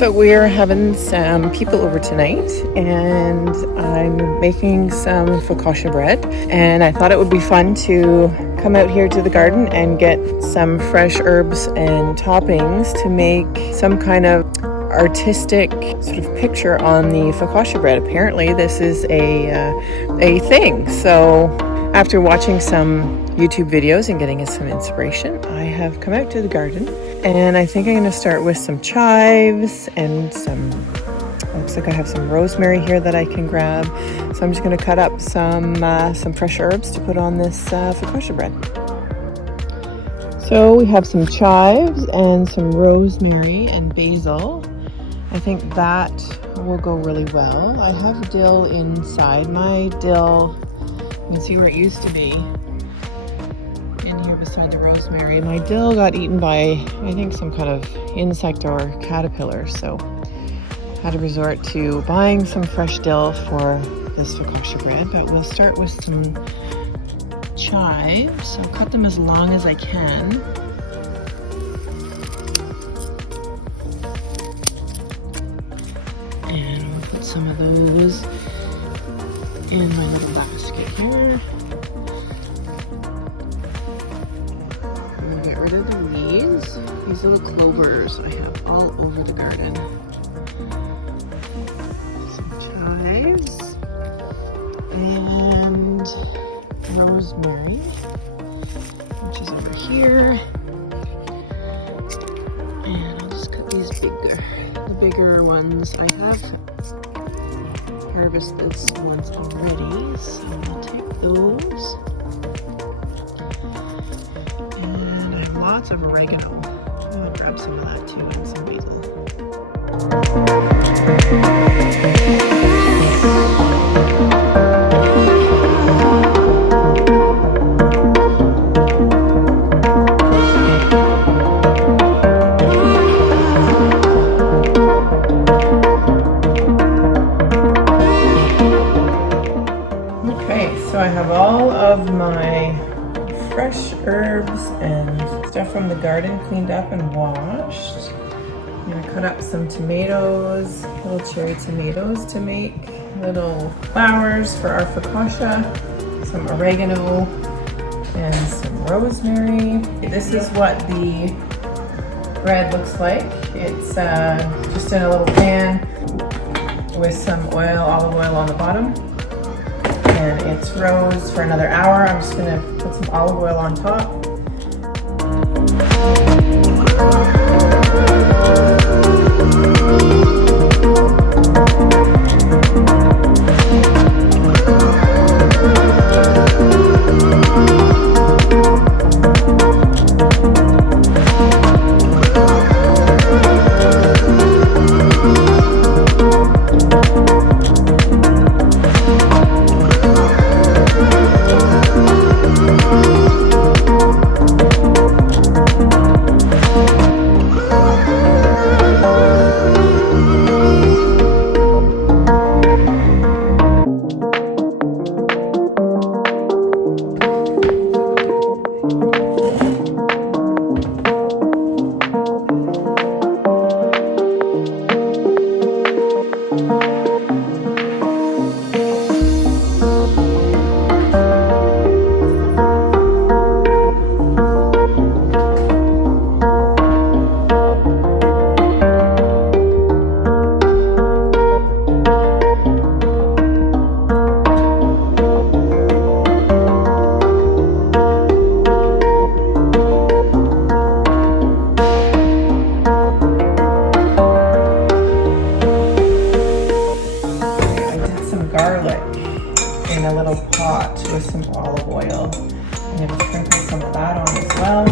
So we're having some people over tonight, and I'm making some focaccia bread, and I thought it would be fun to come out here to the garden and get some fresh herbs and toppings to make some kind of artistic sort of picture on the focaccia bread. Apparently this is a thing. So after watching some YouTube videos and getting us some inspiration, I have come out to the garden, and I think I'm going to start with some chives and looks like I have some rosemary here that I can grab. So I'm just going to cut up some fresh herbs to put on this focaccia bread. So we have some chives and some rosemary and basil. I think that will go really well. I have dill inside. My dill, you can see where it used to be in here beside the rosemary. My dill got eaten by, I think, some kind of insect or caterpillar, so I had to resort to buying some fresh dill for this focaccia bread. But we'll start with some chives. I'll cut them as long as I can. And we'll put some of those in my little basket here. I'm gonna get rid of the leaves. These little clovers I have all over the garden. Some chives and rosemary, which is over here. And I'll just cut these the bigger ones. I have harvested this once already, so I'll take those. And I have lots of oregano. I'm gonna grab some of that too, and some basil. So I have all of my fresh herbs and stuff from the garden cleaned up and washed. I'm gonna cut up some tomatoes, little cherry tomatoes, to make little flowers for our focaccia, some oregano and some rosemary. This is what the bread looks like. It's just in a little pan with some olive oil on the bottom. And it's rose for another hour. I'm just gonna put some olive oil on top. In a little pot with some olive oil. I'm going to sprinkle some of that on as well.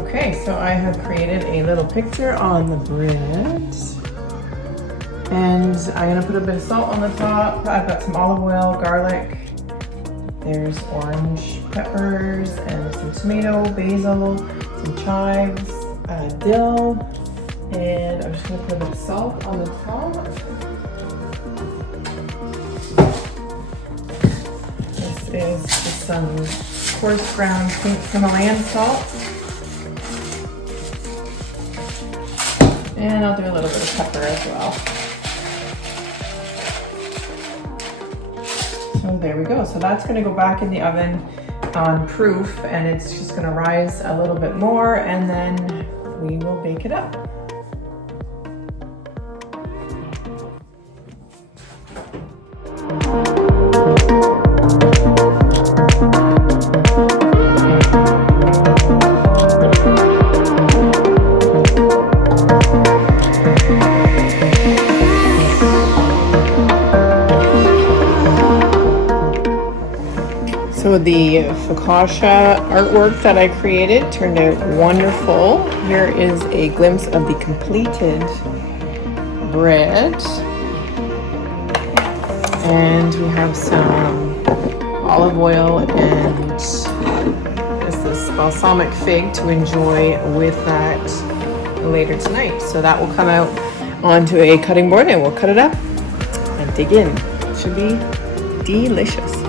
Okay, so I have created a little picture on the bread. And I'm gonna put a bit of salt on the top. I've got some olive oil, garlic. There's orange peppers and some tomato, basil, some chives. dill, and I'm just going to put a bit of salt on the top. This is just some coarse ground pink Himalayan salt. And I'll do a little bit of pepper as well. So there we go. So that's going to go back in the oven on proof, and it's just going to rise a little bit more, and then we will bake it up. So the Focaccia artwork that I created turned out wonderful. Here is a glimpse of the completed bread. And we have some olive oil and this balsamic fig to enjoy with that later tonight. So that will come out onto a cutting board and we'll cut it up and dig in. It should be delicious.